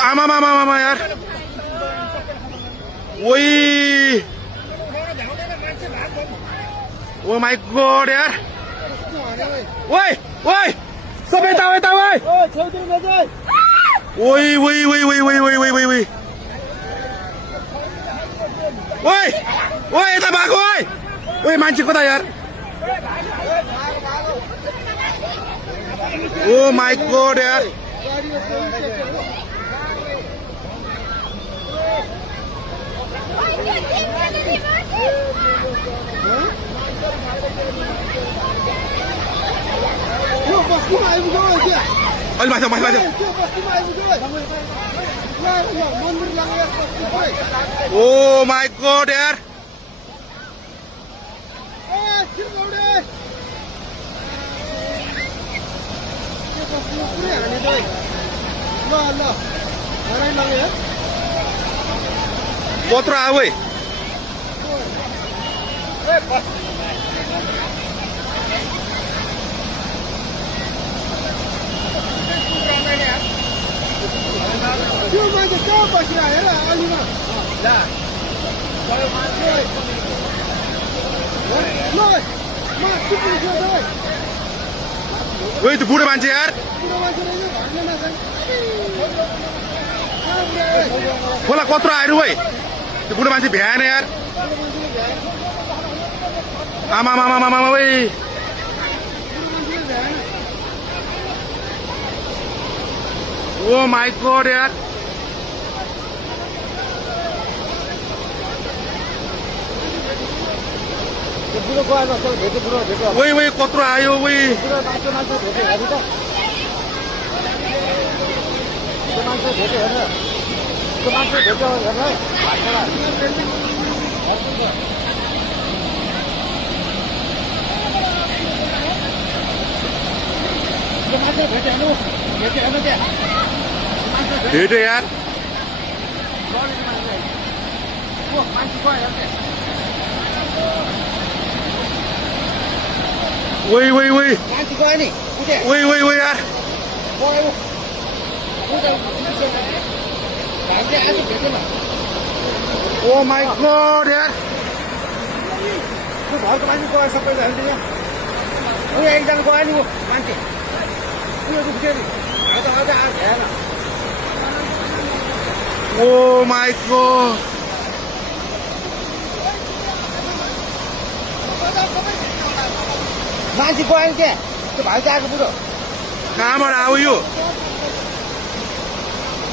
आमा यार ओइ ओ माई गॉड यार ओइ ओइ सबै यता ओइ ओइ ओइ ओइ ओइ ओइ ओइ ओइ ओइ ओइ ओइ ओइ यता भएको ओइ ओइ मान्छे कता यार ओ माई गॉड यार अहिले माथि ओ माई गॉड यार कत्रो आयो है ओइ त्यो बुढो मान्छे यार खोला कत्रो आयो है त्यो बुढो मान्छे भ्याएन यार आमा ओइ ओ माई गॉड यार ओइ ओइ कत्रो आयो ओइ भेट्यो यार ओइ ओइ ओइ ओइ ओइ ओइ यार ओ माई गॉड यार घरको मान्छे गयो सबैजना एकजना गयो नि मान्छे ओ माई गॉड मान्छे गयो नि त्यहाँ त्यो भाइ आएको बुढो कहाँबाट आयो यो